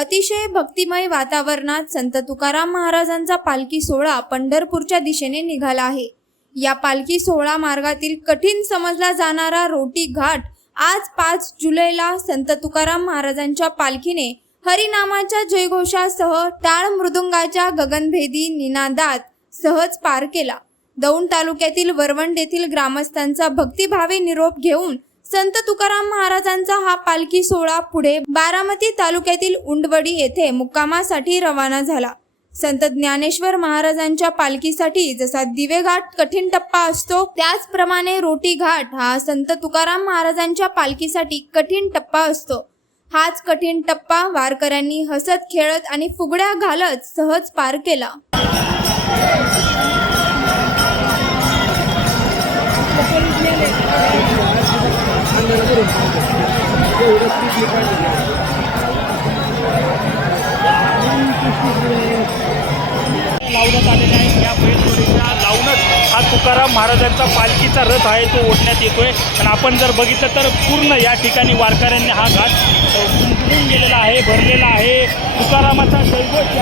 अतिशय भक्तिमय वातावरणात संत तुकाराम महाराजांचा पालखी सोहळा पंढरपूरच्या दिशेने निघाला आहे। या पालखी सोहळा मार्गातील कठीण समजला जाणारा रोटी घाट आज 5 जुलैला संत तुकाराम महाराजांच्या पालखीने हरिनामाच्या जयघोषासह टाळ मृदुंगाच्या गगनभेदी निनादात सहज पार केला। दौंड तालुक्यातील वरवंड येथील ग्रामस्थांचा भक्तिभावी निरोप घेऊन संत तुकाराम महाराजांचा हा पालखी सोहळा पुढे बारामती तालुक्यातील उंडवडी येथे मुक्कामासाठी रवाना झाला। संत ज्ञानेश्वर महाराजांच्या पालखीसाठी जसा दिवे घाट कठीण टप्पा असतो, त्याचप्रमाणे रोटी घाट हा संत तुकाराम महाराजांच्या पालखीसाठी कठीण टप्पा असतो। हाच कठीण टप्पा वारकऱ्यांनी हसत खेळत आणि फुगड्या घालत सहज पार केला। लावण्यात आलेले आहे। या बैलजोडीच्या लावूनच हा तुकाराम महाराजांचा पालखीचा रथ आहे तो ओढण्यात येतोय। आणि आपण जर बघितलं तर पूर्ण या ठिकाणी वारकऱ्यांनी हा घाट गुंफून गेलेला आहे, भरलेला आहे। तुकारामाचा जयघोष